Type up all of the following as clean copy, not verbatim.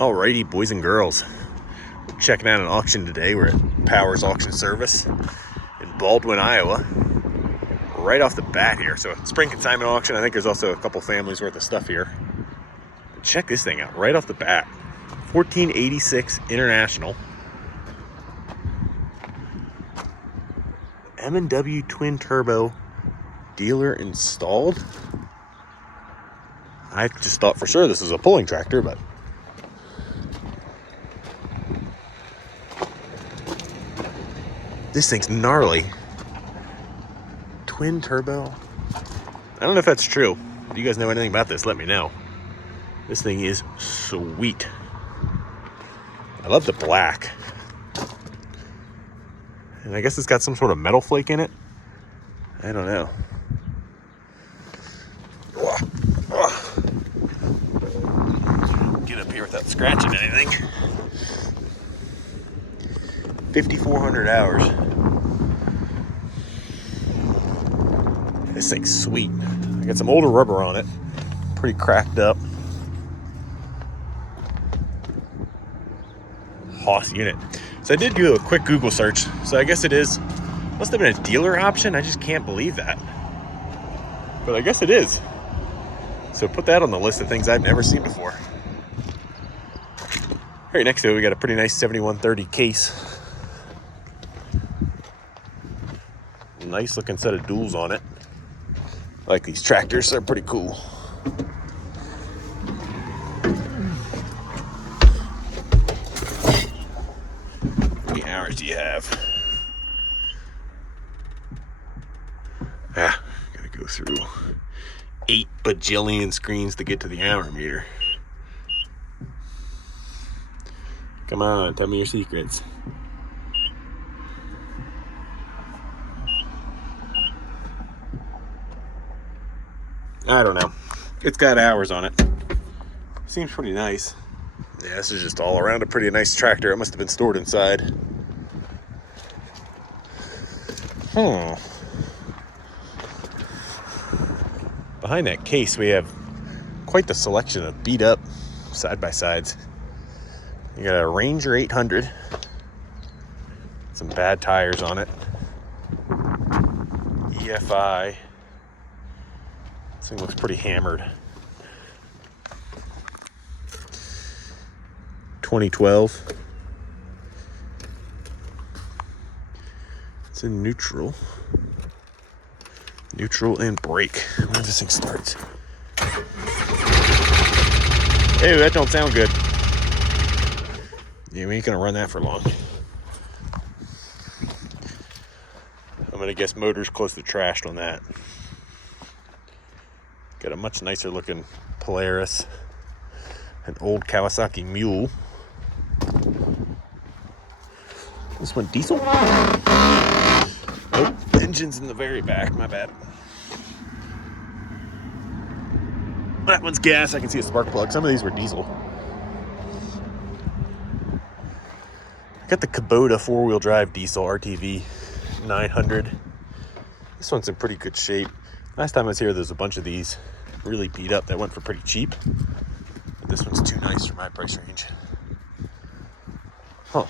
Alrighty, boys and girls, we're checking out an auction today. We're at Powers Auction Service in Baldwin, Iowa. Right off the bat here. So spring consignment auction. I think there's also a couple families worth of stuff here. But check this thing out right off the bat. 1486 International. M&W twin turbo, dealer installed. I just thought for sure this was a pulling tractor, but this thing's gnarly. Twin turbo. I don't know if that's true. If you guys know anything about this, let me know. This thing is sweet. I love the black. And I guess it's got some sort of metal flake in it. I don't know. Get up here without scratching anything. 5,400 hours. This thing's sweet. I got some older rubber on it. Pretty cracked up. Hoss unit. So I did do a quick Google search. So I guess it is, must have been a dealer option. I just can't believe that. But I guess it is. So put that on the list of things I've never seen before. Right next to it, we got a pretty nice 7130 case. Nice looking set of duals on it. I like these tractors, they're pretty cool. How many hours do you have? Gotta go through 8 bajillion screens to get to the hour meter. Come on, tell me your secrets. I don't know. It's got hours on it. Seems pretty nice. Yeah, this is just all around a pretty nice tractor. It must have been stored inside. Behind that case, we have quite the selection of beat up side-by-sides. You got a Ranger 800. Some bad tires on it. EFI. This thing looks pretty hammered. 2012. It's in neutral. Neutral and brake. I wonder if this thing starts. Hey, that don't sound good. Yeah, we ain't gonna run that for long. I'm gonna guess motor's close to trashed on that. Got a much nicer looking Polaris. An old Kawasaki Mule. This one diesel? Nope, engine's in the very back, my bad. That one's gas, I can see a spark plug. Some of these were diesel. Got the Kubota four-wheel drive diesel RTV 900. This one's in pretty good shape. Last time I was here, there's a bunch of these really beat up that went for pretty cheap. But this one's too nice for my price range. Huh.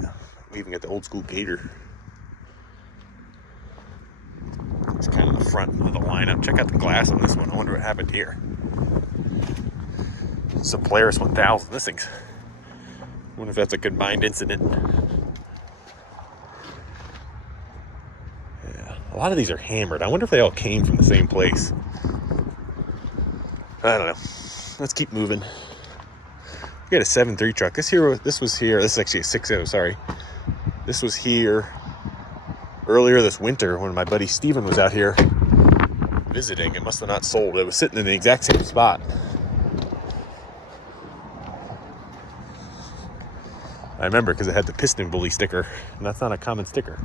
Yeah. We even got the old school Gator. It's kind of the front of the lineup. Check out the glass on this one. I wonder what happened here. It's a Polaris 1000. This thing's, I wonder if that's a combined incident. Yeah, a lot of these are hammered. I wonder if they all came from the same place. I don't know. Let's keep moving. We got a 7.3 truck. This was here. This is actually a 6.0, sorry. This was here earlier this winter when my buddy Steven was out here visiting. It must have not sold. It was sitting in the exact same spot. I remember because it had the piston bully sticker, and that's not a common sticker.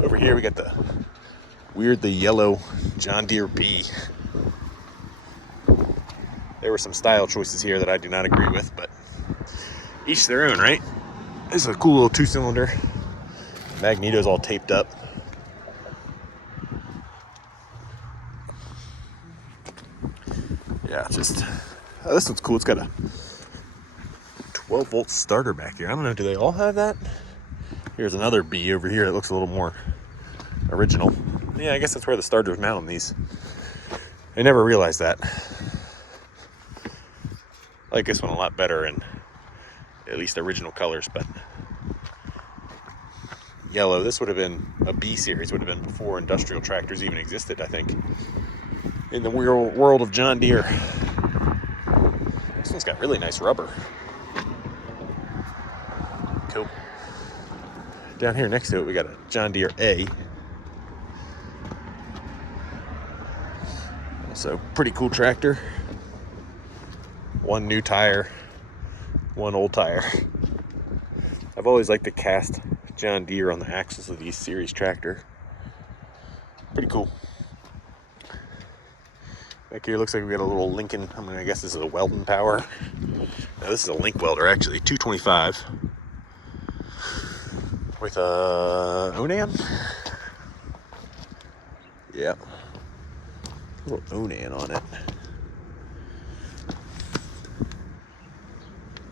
Over here we got the weirdly yellow John Deere B. There were some style choices here that I do not agree with, but each their own, right? This is a cool little 2-cylinder. Magneto's all taped up. Yeah, just Oh, this one's cool. It's got a 12-volt starter back here. I don't know, do they all have that? Here's another B over here that looks a little more original. Yeah, I guess that's where the starters mount on these. I never realized that. I like this one a lot better in at least original colors, but yellow. This would have been a B series, would have been before industrial tractors even existed, I think, in the world of John Deere. This one's got really nice rubber. Cool. Down here next to it, we got a John Deere A. So pretty cool tractor. One new tire, one old tire. I've always liked the cast John Deere on the axles of these series tractor. Pretty cool. Back here looks like we got a little Lincoln. I guess this is a Weldon power. Now this is a link welder actually, 225 with a Onan. Yeah, a little Onan on it.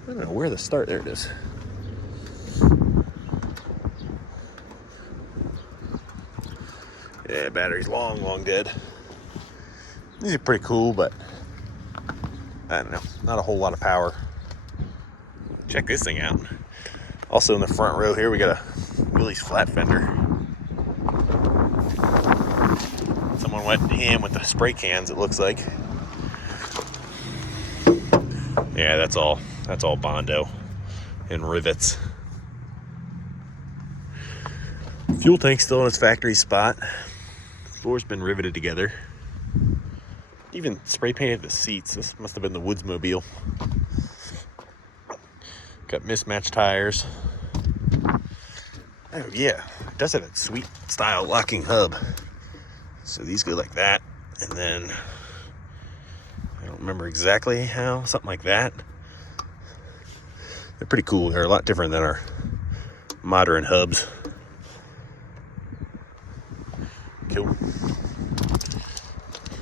I don't know where the start. There it is. Yeah, battery's long dead. These are pretty cool, but I don't know, not a whole lot of power. Check this thing out. Also in the front row here, we got a Willys flat fender. Someone went ham with the spray cans, it looks like. Yeah, that's all Bondo and rivets. Fuel tank still in its factory spot. Floor's been riveted together. Even spray painted the seats. This must have been the Woodsmobile. Got mismatched tires. Oh yeah, it does have that sweet style locking hub. So these go like that, and then I don't remember exactly how, something like that. They're pretty cool. They're a lot different than our modern hubs. Cool.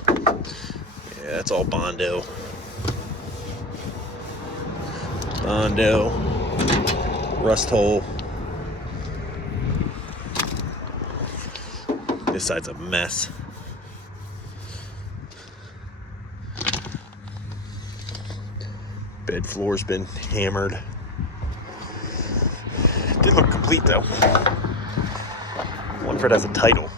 Yeah, that's all Bondo. Bondo. Rust hole. This side's a mess. Bed floor's been hammered. Did look complete though. Lumford has a title.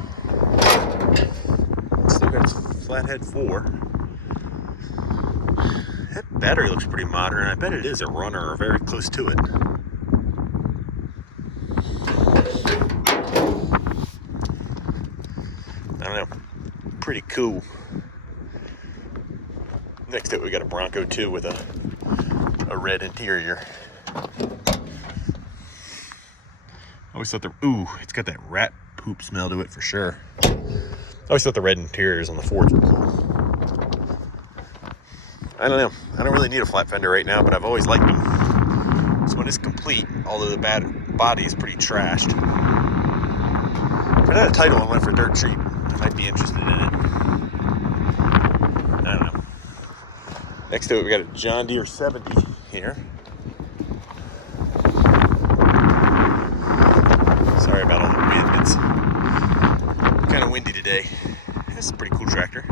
Still got its flathead 4. That battery looks pretty modern. I bet it is a runner or very close to it. I don't know. Pretty cool. Next to it we got a Bronco 2 with a red interior. I always thought it's got that rat poop smell to it for sure. I always thought the red interiors on the Fords were cool. I don't know. I don't really need a flat fender right now, but I've always liked them. This one is complete, although the body is pretty trashed. If I had a title and went for dirt cheap, I might be interested in it. I don't know. Next to it, we got a John Deere 70 here. Sorry about all the wind. It's kind of windy today. This is a pretty cool tractor.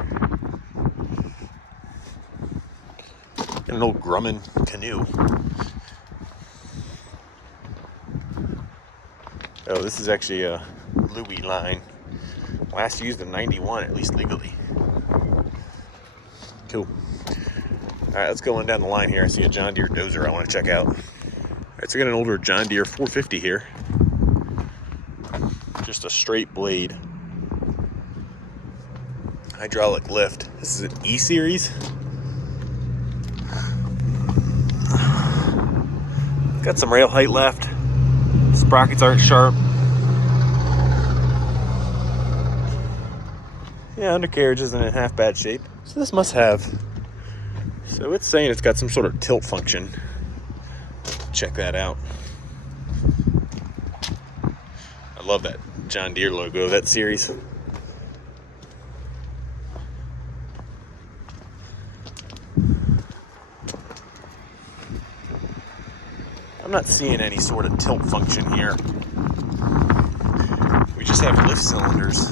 Got an old Grumman canoe. Oh, this is actually a Louis line. Last used in '91, at least legally. Cool. Alright, let's go on down the line here. I see a John Deere dozer I want to check out. Alright, so we got an older John Deere 450 here. Just a straight blade. Hydraulic lift. This is an E series. Got some rail height left. Sprockets aren't sharp. Yeah, undercarriage isn't in half bad shape. So this must have. So it's saying it's got some sort of tilt function. Check that out. I love that John Deere logo of that series. I'm not seeing any sort of tilt function here. We just have lift cylinders.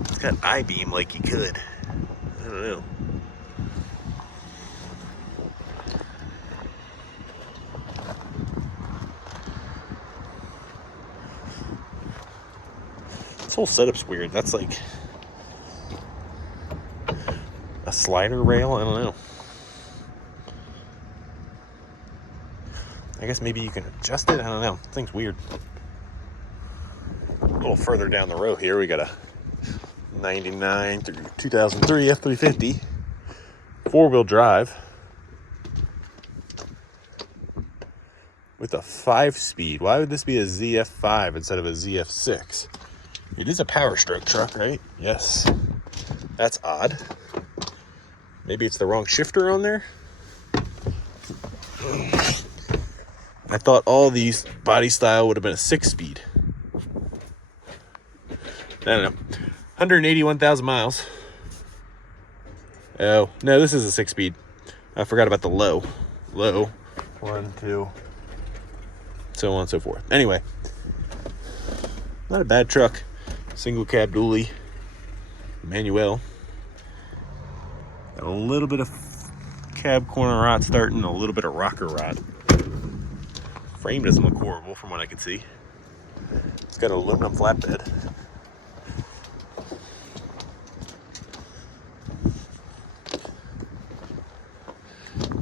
It's got I-beam like you could. I don't know. This whole setup's weird. That's like a slider rail. I don't know. I guess maybe you can adjust it. I don't know. This thing's weird. A little further down the row here, we got a 99 through 2003 F-350 four-wheel drive with a 5-speed. Why would this be a ZF5 instead of a ZF6? It is a Power Stroke truck, right? Yes. That's odd. Maybe it's the wrong shifter on there? I thought all these body style would have been a 6-speed. I don't know. 181,000 miles. Oh, no, this is a 6-speed. I forgot about the low. Low. 1, 2. So on and so forth. Anyway. Not a bad truck. Single cab dually. Manuel. Got a little bit of cab corner rot starting, a little bit of rocker rot. Frame doesn't look horrible from what I can see. It's got an aluminum flatbed.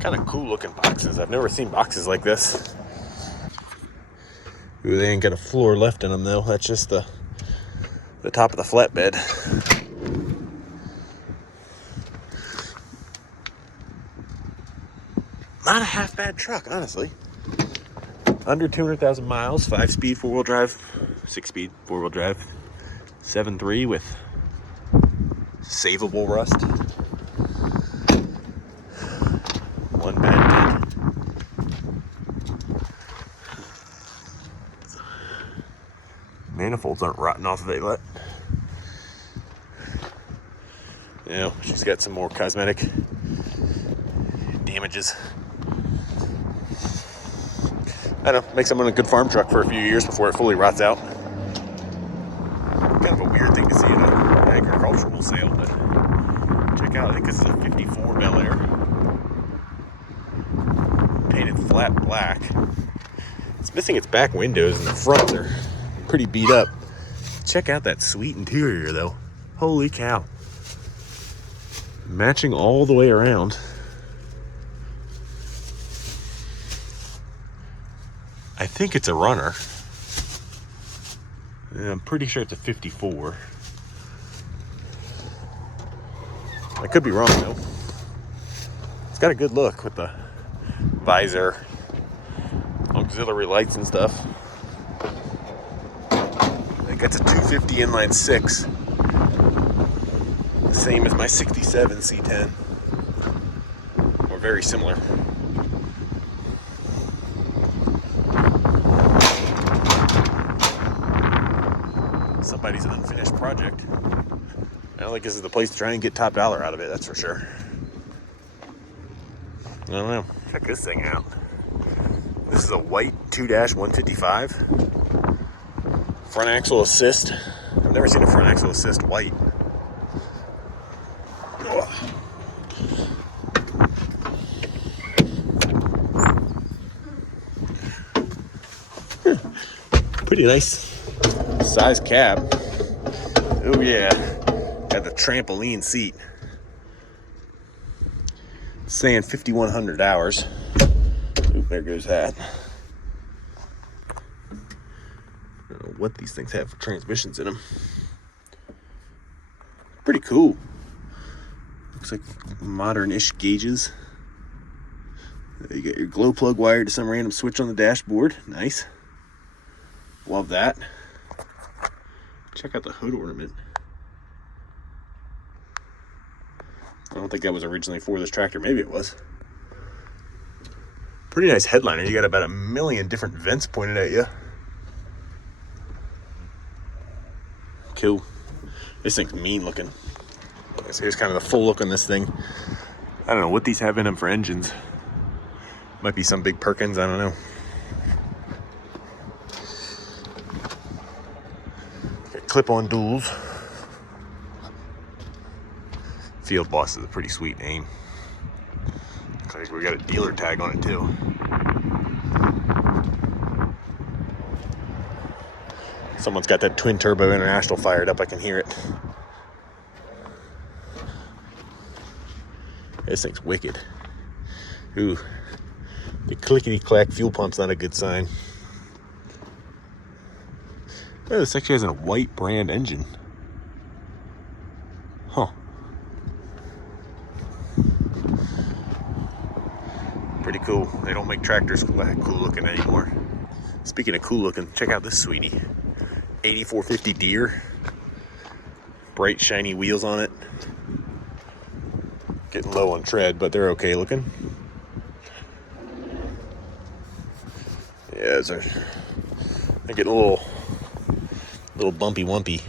Kind of cool looking boxes. I've never seen boxes like this. Ooh, they ain't got a floor left in them though. That's just the top of the flatbed. Not a half bad truck, honestly. Under 200,000 miles, 5-speed four-wheel drive, 6-speed four-wheel drive, 7.3 with savable rust. One bad dent. Manifolds aren't rotting off of it yet. You know, she's got some more cosmetic damages. I don't know, makes someone a good farm truck for a few years before it fully rots out. Kind of a weird thing to see in an agricultural sale, but check out, I think this is a 54 Bel Air. Painted flat black. It's missing its back windows and the fronts are pretty beat up. Check out that sweet interior though. Holy cow. Matching all the way around. I think it's a runner. Yeah, I'm pretty sure it's a 54. I could be wrong though. It's got a good look with the visor, auxiliary lights and stuff. I think it's a 250 inline 6. The same as my 67 C10. Or very similar. Somebody's unfinished project. I don't think this is the place to try and get top dollar out of it, that's for sure. I don't know. Check this thing out. This is a white 2-155. Front axle assist. I've never seen a front axle assist white. Pretty nice size cab. Oh yeah, got the trampoline seat. Saying 5,100 hours. Oop, there goes that. I don't know what these things have for transmissions in them. Pretty cool. Looks like modern-ish gauges. You got your glow plug wired to some random switch on the dashboard. Nice. Love that. Check out the hood ornament. I don't think that was originally for this tractor. Maybe it was. Pretty nice headliner. You got about 1 million different vents pointed at you. Cool. This thing's mean looking. So here's kind of the full look on this thing. I don't know what these have in them for engines. Might be some big Perkins, I don't know. Got clip-on duals. Field Boss is a pretty sweet name. Looks like we got a dealer tag on it too. Someone's got that twin turbo International fired up, I can hear it. This thing's wicked. Ooh, the clickety-clack fuel pump's not a good sign. Oh, this actually has a white brand engine. Huh. Pretty cool. They don't make tractors cool looking anymore. Speaking of cool looking, check out this sweetie. 8450 Deer. Bright shiny wheels on it. Getting low on tread, but they're okay looking. Yeah, they're getting a little bumpy wumpy.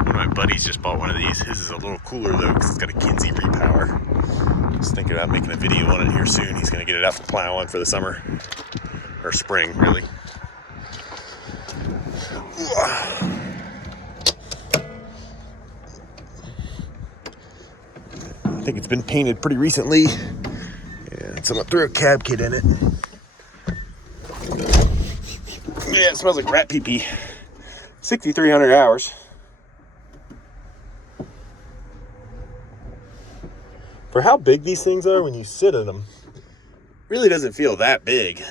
One of my buddies just bought one of these. His is a little cooler though, because it's got a Kinsey repower. Just thinking about making a video on it here soon. He's gonna get it out for plowing for the summer. Or spring, really. I think it's been painted pretty recently. Yeah, someone threw a cab kit in it. Yeah, it smells like rat pee-pee. 6,300 hours. For how big these things are when you sit in them, really doesn't feel that big.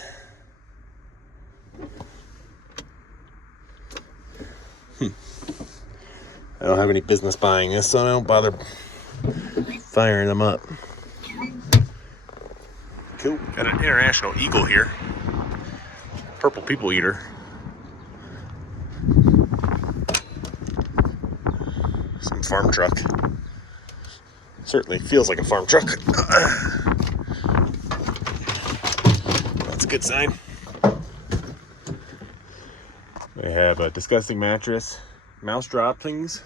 I don't have any business buying this, so I don't bother firing them up. Cool. Got an International Eagle here. Purple people eater. Some farm truck. Certainly feels like a farm truck. That's a good sign. They have a disgusting mattress. Mouse droppings.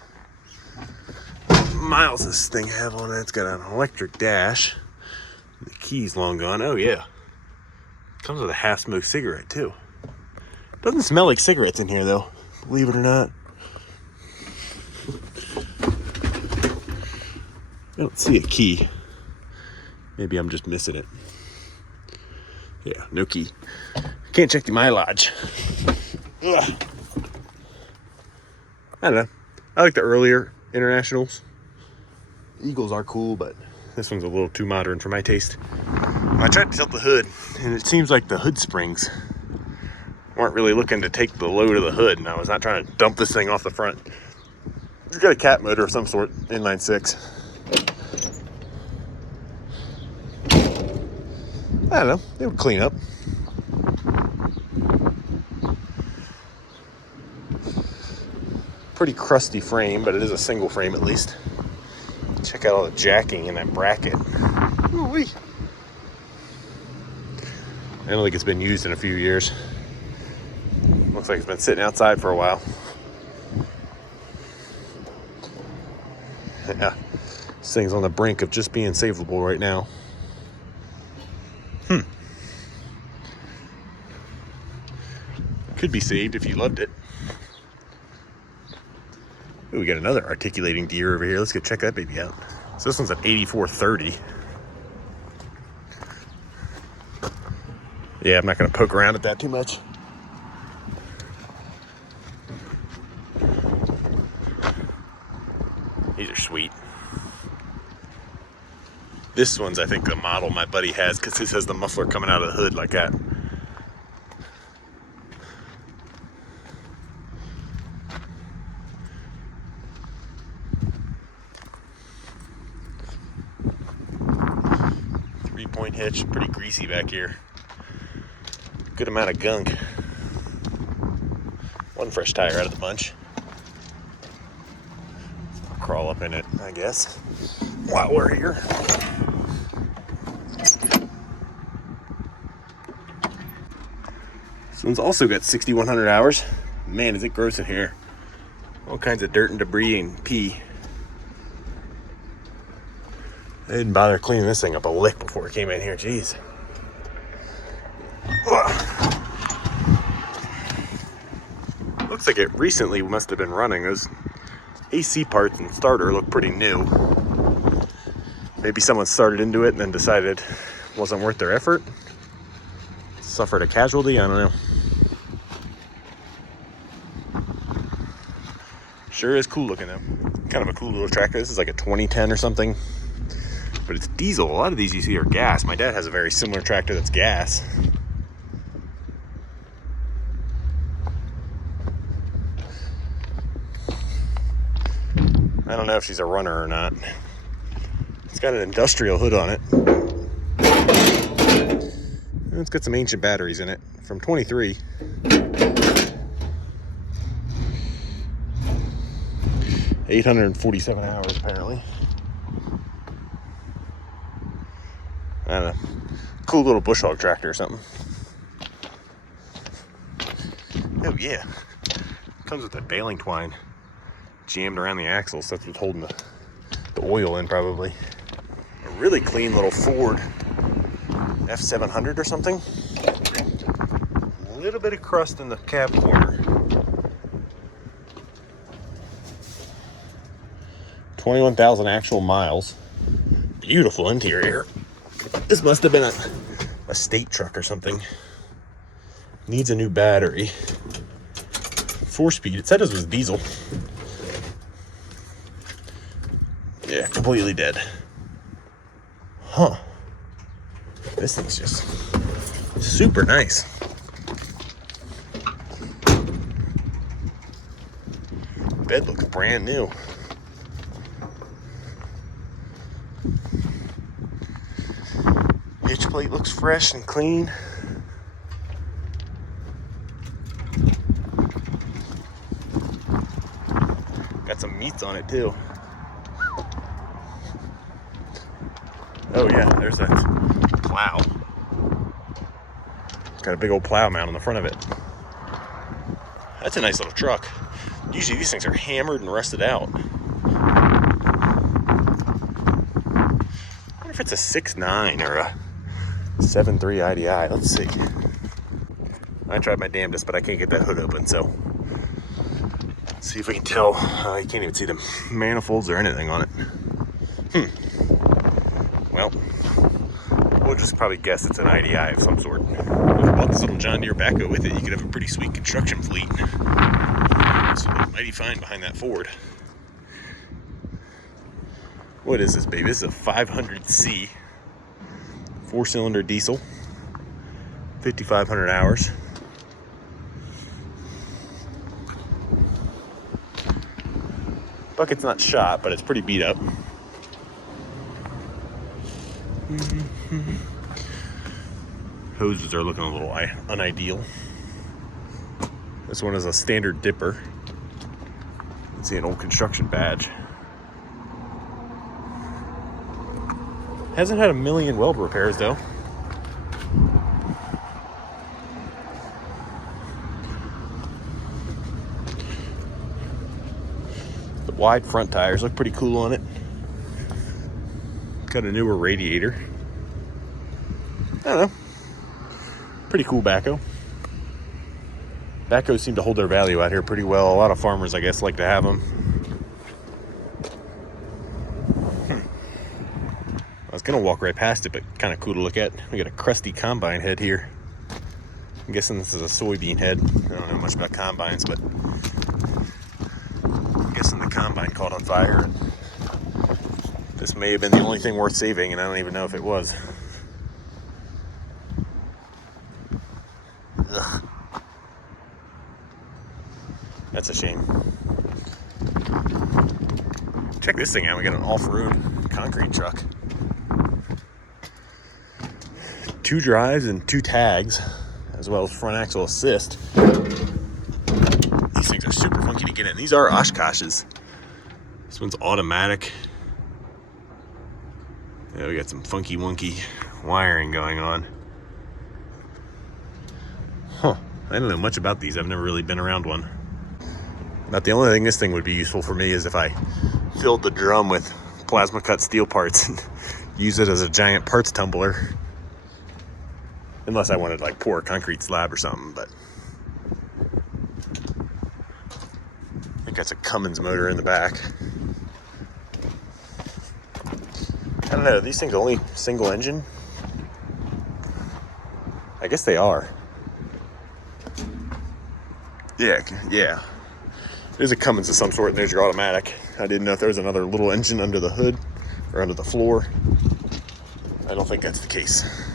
Miles this thing have on it. It's got an electric dash. The key's long gone. Oh yeah. Comes with a half-smoked cigarette too. Doesn't smell like cigarettes in here though, believe it or not. I don't see a key. Maybe I'm just missing it. Yeah, no key. Can't check the mileage. Ugh. I don't know. I like the earlier Internationals. Eagles are cool, but this one's a little too modern for my taste. I tried to tilt the hood, and it seems like the hood springs weren't really looking to take the load of the hood, and I was not trying to dump this thing off the front. It's got a cat motor of some sort, inline six. I don't know. They would clean up. Pretty crusty frame, but it is a single frame at least. Check out all the jacking in that bracket. Ooh-wee. I don't think it's been used in a few years. Looks like it's been sitting outside for a while. Yeah, this thing's on the brink of just being savable right now. Could be saved if you loved it. Ooh, we got another articulating deer over here. Let's go check that baby out. So this one's at 8430. Yeah, I'm not gonna poke around at that too much. These are sweet. This one's, I think, the model my buddy has, because this has the muffler coming out of the hood like that. Three-point hitch, pretty greasy back here. Good amount of gunk. One fresh tire out of the bunch. I'll crawl up in it, I guess, while we're here. This one's also got 6,100 hours. Man, is it gross in here. All kinds of dirt and debris and pee. I didn't bother cleaning this thing up a lick before it came in here. Jeez. Looks like it recently must have been running. Those AC parts and starter look pretty new. Maybe someone started into it and then decided it wasn't worth their effort. Suffered a casualty, I don't know. Sure is cool looking though. Kind of a cool little tractor. This is like a 2010 or something. But it's diesel. A lot of these you see are gas. My dad has a very similar tractor that's gas. I don't know if she's a runner or not. It's got an industrial hood on it. And it's got some ancient batteries in it from 23. 847 hours apparently. I don't know. Cool little bush hog tractor or something. Oh yeah. Comes with that baling twine jammed around the axles. That's what's holding the oil in probably. A really clean little Ford F700 or something. A little bit of crust in the cab corner. 21,000 actual miles. Beautiful interior. This must have been a state truck or something. Needs a new battery. 4-speed. It said it was diesel. Yeah, completely dead. Huh. This thing's just super nice. Bed looks brand new. Hitch plate looks fresh and clean. Got some meats on it too. Oh yeah, there's that plow. Got a big old plow mount on the front of it. That's a nice little truck. Usually these things are hammered and rusted out. I wonder if it's a 6.9 or a 7.3 IDI. Let's see. I tried my damnedest, but I can't get that hood open, so let's see if we can tell. You can't even see the manifolds or anything on it. Well, we'll just probably guess it's an IDI of some sort. If you bought this little John Deere backhoe with it, you could have a pretty sweet construction fleet. So mighty fine behind that Ford. What is this, baby? This is a 500C 4-cylinder diesel, 5,500 hours. Bucket's not shot, but it's pretty beat up. Hoses are looking a little unideal. This one is a standard dipper. You can see an old construction badge. Hasn't had a million weld repairs though. The wide front tires look pretty cool on it. Got a newer radiator. I don't know. Pretty cool backhoe. Backhoes seem to hold their value out here pretty well. A lot of farmers, I guess, like to have them. I was gonna walk right past it, but kind of cool to look at. We got a crusty combine head here. I'm guessing this is a soybean head. I don't know much about combines, but I'm guessing the combine caught on fire. This may have been the only thing worth saving, and I don't even know if it was. Ugh. That's a shame. Check this thing out. We got an off-road concrete truck. 2 drives and 2 tags, as well as front axle assist. These things are super funky to get in. These are Oshkoshes. This one's automatic. Yeah, we got some funky wonky wiring going on. Huh. I don't know much about these. I've never really been around one. About the only thing this thing would be useful for me is if I filled the drum with plasma cut steel parts and use it as a giant parts tumbler. Unless I wanted to like pour a concrete slab or something, but I think that's a Cummins motor in the back. I don't know, are these things only single engine? I guess they are. Yeah. There's a Cummins of some sort, and there's your automatic. I didn't know if there was another little engine under the hood or under the floor. I don't think that's the case.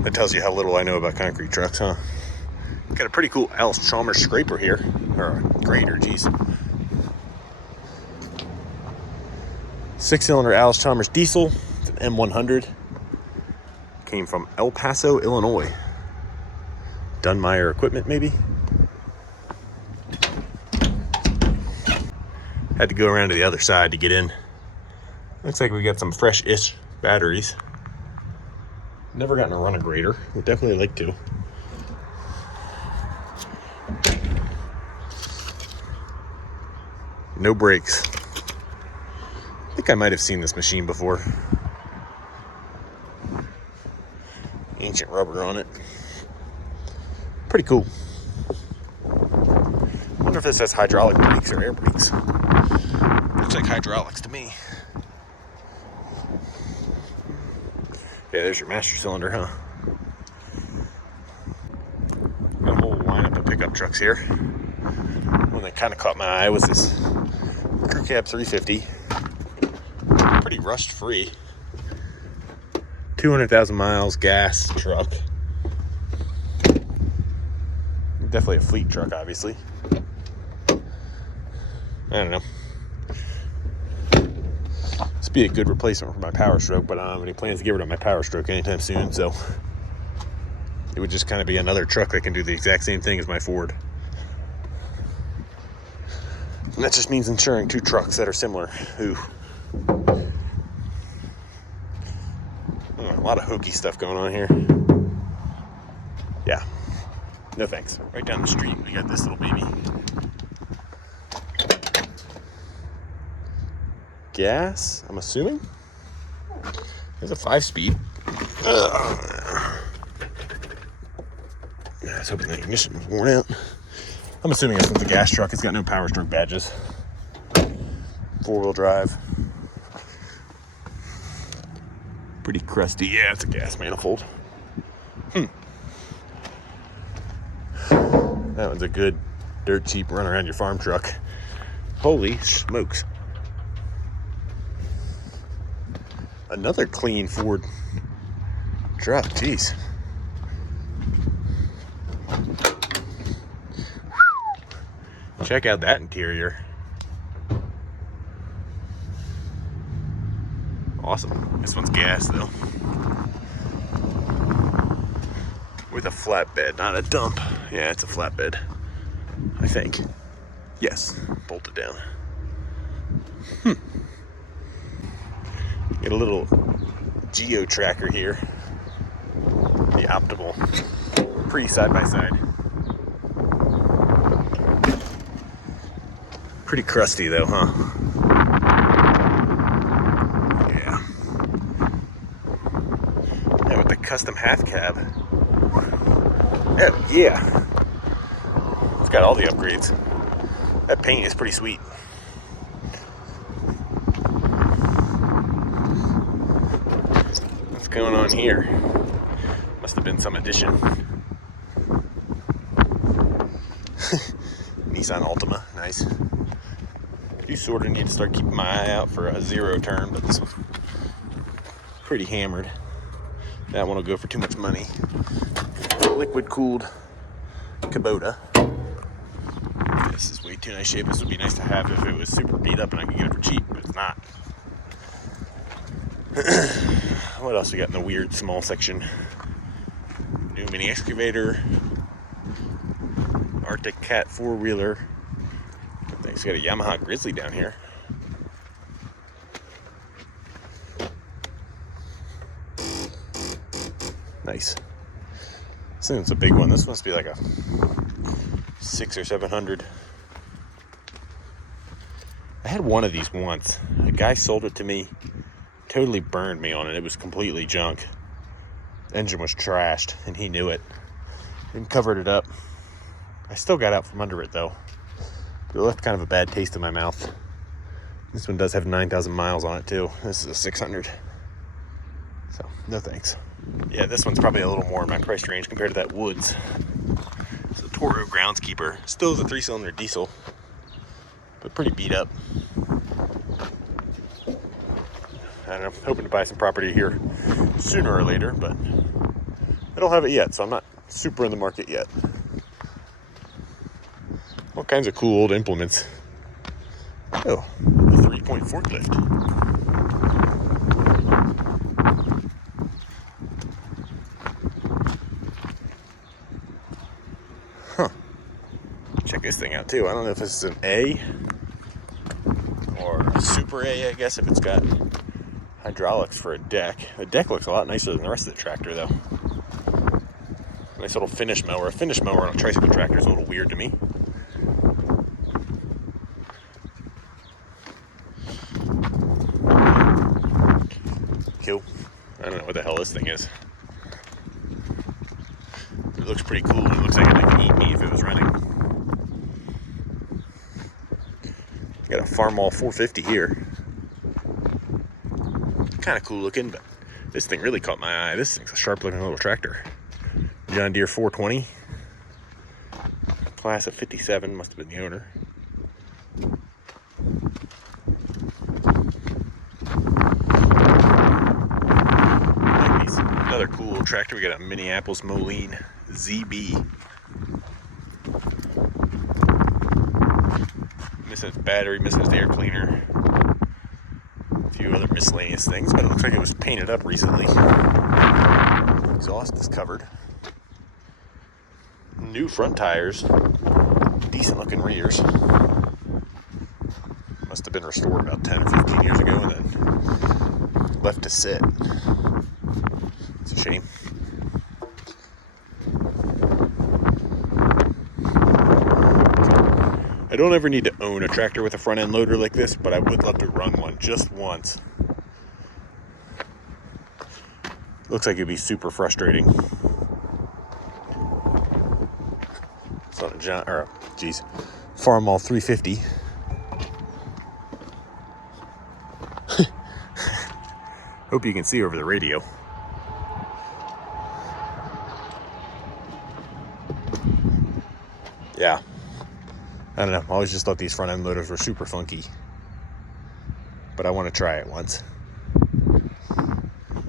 That tells you how little I know about concrete trucks, huh? Got a pretty cool Allis-Chalmers scraper here, or grader, geez. 6-cylinder Allis-Chalmers diesel. It's an M100. Came from El Paso, Illinois. Dunmeyer equipment, maybe? Had to go around to the other side to get in. Looks like we got some fresh-ish batteries. Never gotten to run a grader. Would definitely like to. No brakes. I think I might have seen this machine before. Ancient rubber on it. Pretty cool. Wonder if this has hydraulic brakes or air brakes. Looks like hydraulics to me. Yeah, there's your master cylinder, huh? Got a whole lineup of pickup trucks here. One that kind of caught my eye was this Crew Cab 350. Pretty rust free. 200,000 miles, gas truck. Definitely a fleet truck, obviously. I don't know. This would be a good replacement for my Power Stroke, but I don't have any plans to get rid of my Power Stroke anytime soon, so it would just kind of be another truck that can do the exact same thing as my Ford. And that just means insuring two trucks that are similar. Ooh. A lot of hokey stuff going on here. Yeah. No thanks. Right down the street, we got this little baby. Gas, I'm assuming. There's a 5-speed. I was hoping the ignition was worn out. I'm assuming it's a gas truck. It's got no Power Stroke badges. 4-wheel drive. Pretty crusty. Yeah, it's a gas manifold. That one's a good dirt cheap run around your farm truck. Holy smokes. Another clean Ford truck, jeez. Check out that interior. Awesome. This one's gas though. With a flatbed, not a dump. Yeah, it's a flatbed, I think. Yes, bolted down. Get a little geo tracker here. The optimal. Pretty side by side. Pretty crusty though, huh? Yeah. And with the custom half cab. Oh, yeah. It's got all the upgrades. That paint is pretty sweet. What's going on here? Must have been some addition. Nissan Altima, nice. You sort of need to start keeping my eye out for a zero turn, but this one's pretty hammered. That one will go for too much money. Liquid cooled Kubota. This is way too nice shape. This would be nice to have if it was super beat up and I could get it for cheap, but it's not. What else we got in the weird small section? New mini excavator. Arctic Cat 4-wheeler. It's got a Yamaha Grizzly down here. Nice. This thing's a big one. This must be like a 600 or 700. I had one of these once. A guy sold it to me totally burned me on it. It was completely junk. Engine was trashed, and he knew it and covered it up. I still got out from under it though, but it left kind of a bad taste in my mouth. This one does have 9,000 miles on it too. This is a 600, so no thanks. Yeah, this one's probably a little more in my price range compared to that Woods. It's a Toro Groundskeeper. Still is a 3-cylinder diesel, but pretty beat up. I don't know, hoping to buy some property here sooner or later, but I don't have it yet, so I'm not super in the market yet. All kinds of cool old implements. Oh, a 3-point forklift. Huh. Check this thing out too. I don't know if this is an A or a Super A, I guess, if it's got hydraulics for a deck. The deck looks a lot nicer than the rest of the tractor though. Nice little finish mower. A finish mower on a tricycle tractor is a little weird to me. Cool. I don't know what the hell this thing is. It looks pretty cool. It looks like it could eat me if it was running. Got a Farmall 450 here. Kind of cool looking, but this thing really caught my eye. This thing's a sharp looking little tractor. John Deere 420. Class of 57, must have been the owner. Another cool little tractor. We got a Minneapolis Moline ZB. Missing its battery, missing its air cleaner. A few other miscellaneous things, but it looks like it was painted up recently. Exhaust is covered. New front tires. Decent looking rears. Must have been restored about 10 or 15 years ago and then left to sit. It's a shame. I don't ever need to own a tractor with a front end loader like this, but I would love to run one just once. Looks like it'd be super frustrating. It's on a Farmall 350. Hope you can see over the radio. Yeah. I don't know. I always just thought these front end loaders were super funky. But I want to try it once.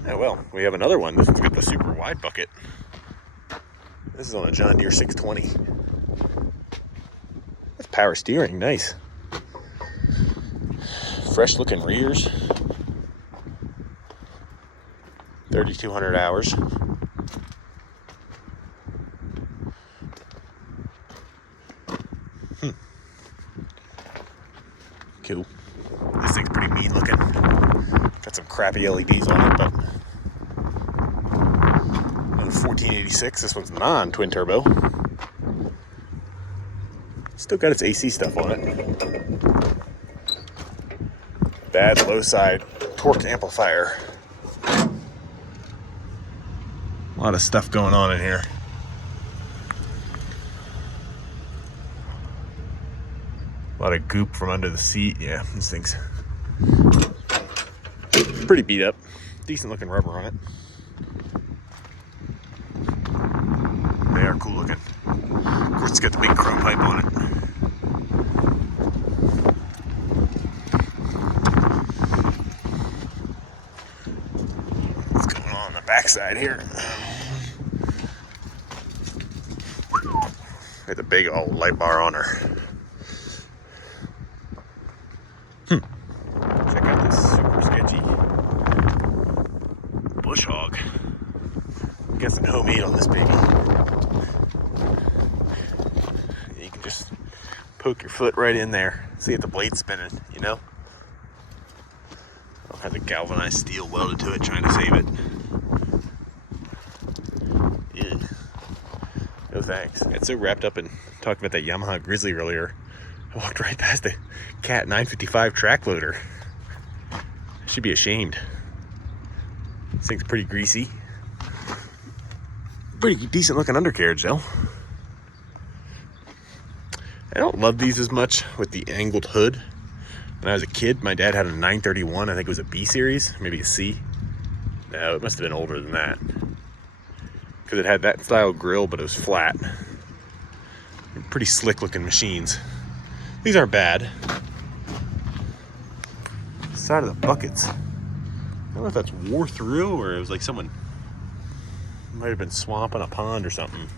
Oh well, we have another one. This one's got the super wide bucket. This is on a John Deere 620. That's power steering, nice. Fresh looking rears. 3,200 hours. Cool. This thing's pretty mean looking. Got some crappy LEDs on it, but another 1486. This one's non-twin turbo. Still got its AC stuff on it. Bad low side torque amplifier. A lot of stuff going on in here. A lot of goop from under the seat. Yeah, this thing's pretty beat up. Decent looking rubber on it. They are cool looking. Of course, it's got the big chrome pipe on it. What's going on the backside here? Got the big old light bar on her. Check out this super sketchy bush hog. Got some homemade on this baby. You can just poke your foot right in there. See if the blade's spinning, you know? All kinds of galvanized steel welded to it, trying to save it. Yeah. No thanks. I got so wrapped up in talking about that Yamaha Grizzly earlier, I walked right past the Cat 955 track loader. I should be ashamed. This thing's pretty greasy. Pretty decent looking undercarriage though. I don't love these as much with the angled hood. When I was a kid, my dad had a 931. I think it was a B series, maybe a C. No, it must have been older than that. Because it had that style grill, but it was flat. Pretty slick looking machines. These aren't bad. The side of the buckets. I don't know if that's wore through or it was like someone might have been swamping a pond or something.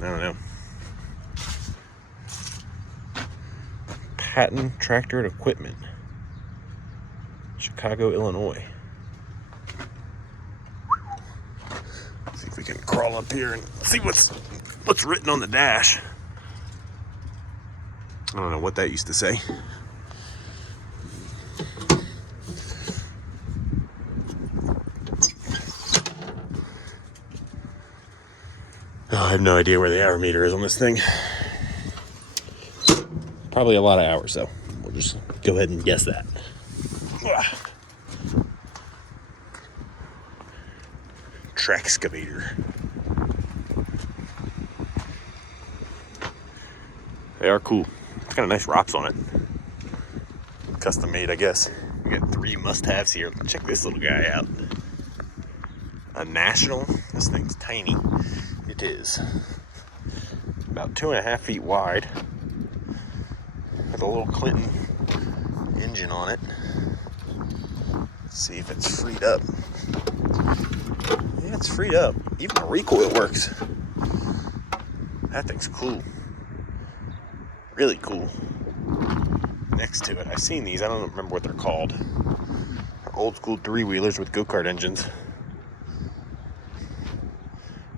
I don't know. Patton Tractor and Equipment, Chicago, Illinois. Let's see if we can crawl up here and see what's written on the dash. I don't know what that used to say. Oh, I have no idea where the hour meter is on this thing. Probably a lot of hours, though. We'll just go ahead and guess that. Track excavator. They are cool. It's got a nice rocks on it. Custom made, I guess. We got 3 must-haves here. Check this little guy out. A National. This thing's tiny. It is. About 2.5 feet wide. With a little Clinton engine on it. Let's see if it's freed up. Yeah, it's freed up. Even the recoil works. That thing's cool. Really cool. Next to it, I've seen these. I don't remember what they're called. They're old school 3-wheelers with go-kart engines.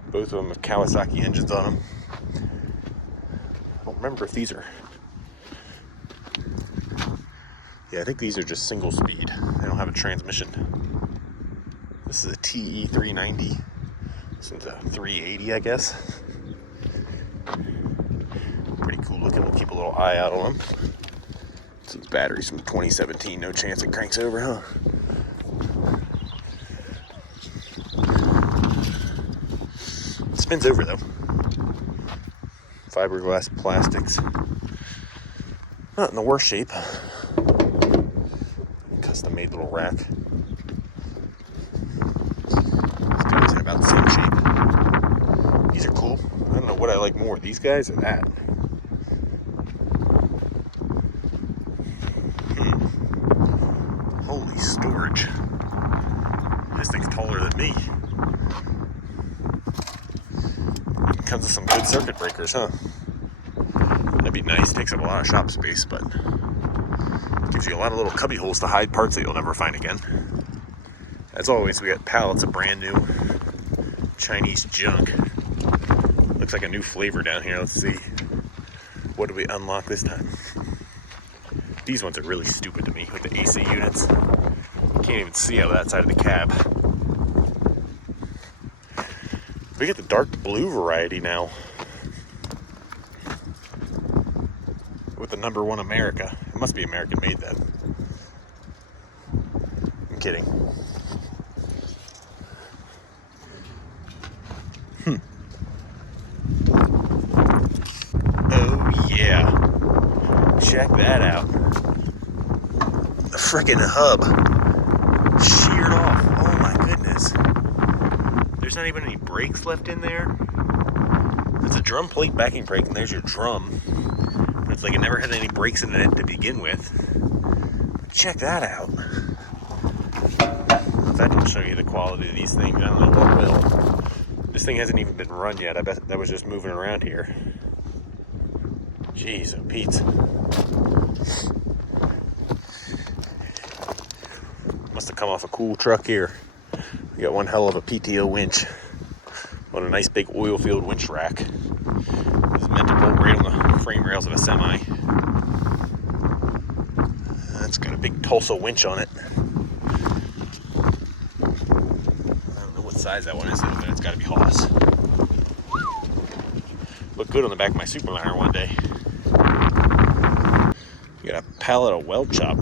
Both of them have Kawasaki engines on them. I don't remember if these are... Yeah, I think these are just single speed. They don't have a transmission. This is a TE 390. This one's a 380, I guess. Pretty cool looking. We'll keep a little eye out on them. This is batteries from 2017. No chance it cranks over, huh? It spins over though. Fiberglass plastics. Not in the worst shape. Custom made little rack. This guy's in about the same shape. These are cool. I don't know what I like more, these guys or that. Holy storage. This thing's taller than me. It comes with some good circuit breakers, huh? That'd be nice. Takes up a lot of shop space, but gives you a lot of little cubby holes to hide parts that you'll never find again. As always, we got pallets of brand new Chinese junk. Looks like a new flavor down here. Let's see. What did we unlock this time? These ones are really stupid to me with the AC units. Can't even see out of that side of the cab. We get the dark blue variety now. With the #1 America. It must be American made then. I'm kidding. Oh yeah. Check that out. The frickin' hub. Sheared off. Oh my goodness. There's not even any brakes left in there. It's a drum plate backing brake and there's your drum. It's like it never had any brakes in it to begin with. But check that out. If that don't show you the quality of these things, I don't know what will. This thing hasn't even been run yet. I bet that was just moving around here. Jeez, oh Pete. Must have come off a cool truck here. We got one hell of a PTO winch. On a nice big oil field winch rack. This is meant to bolt right on the frame rails of a semi. That's got a big Tulsa winch on it. I don't know what size that one is, but it's got to be Haas. Looked good on the back of my Superliner one day. We got a pallet of weld shop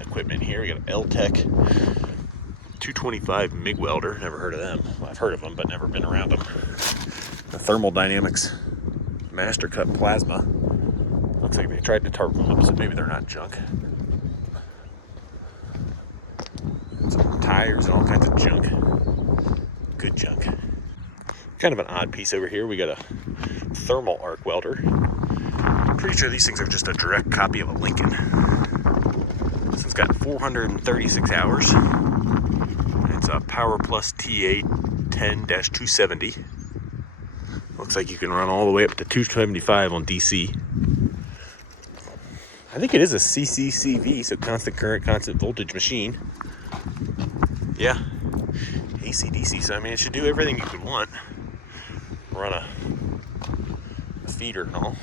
equipment here. We got an L-Tech 225 MIG welder. Never heard of them. Well, I've heard of them, but never been around them. The Thermodynamics Master Cut Plasma. Looks like they tried to tarp them up, so maybe they're not junk. Some tires and all kinds of junk. Good junk. Kind of an odd piece over here. We got a thermal arc welder. Pretty sure these things are just a direct copy of a Lincoln. This one's got 436 hours. It's a Power Plus TA 10-270. Looks like you can run all the way up to 275 on DC. I think it is a CCCV, so constant current, constant voltage machine. Yeah, AC/DC, so I mean it should do everything you could want. Run a feeder and all.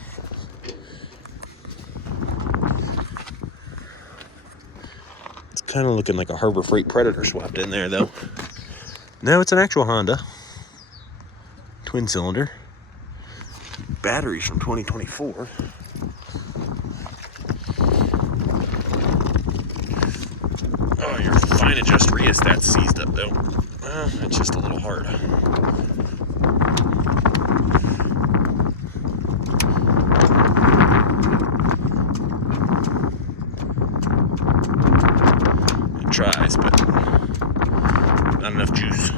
It's kind of looking like a Harbor Freight Predator swapped in there though. No, it's an actual Honda. Twin cylinder. Batteries from 2024. Oh, your fine adjust rheostat's seized up though. It's just a little hard. It tries, but not enough juice.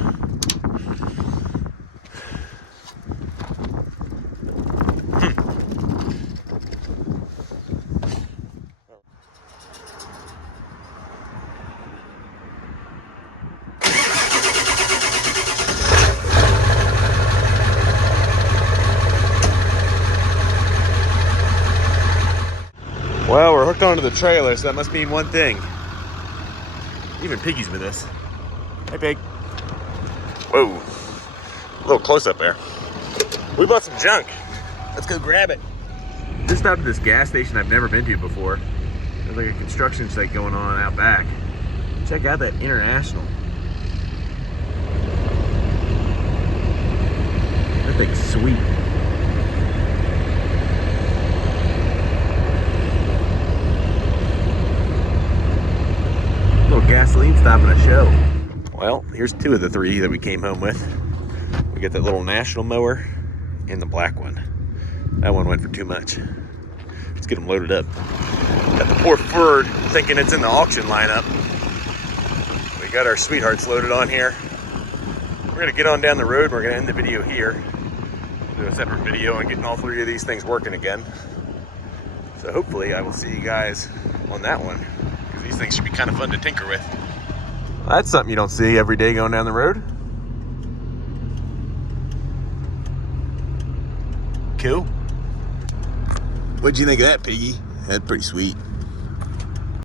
Well, we're hooked onto the trailer, so that must mean one thing. Even Piggy's with us. Hey, Pig. Whoa. A little close up there. We bought some junk. Let's go grab it. Just stopped at this gas station I've never been to before. There's like a construction site going on out back. Check out that International. That thing's sweet. Gasoline stop in a show. Well, here's two of the three that we came home with. We got that little National mower and the black one. That one went for too much. Let's get them loaded up. Got the poor Ford thinking it's in the auction lineup. We got our sweethearts loaded on here. We're gonna get on down the road. We're gonna end the video here. Do a separate video on getting all three of these things working again. So hopefully I will see you guys on that one. These things should be kind of fun to tinker with. Well, that's something you don't see every day going down the road. Cool. What'd you think of that, Piggy? That's pretty sweet.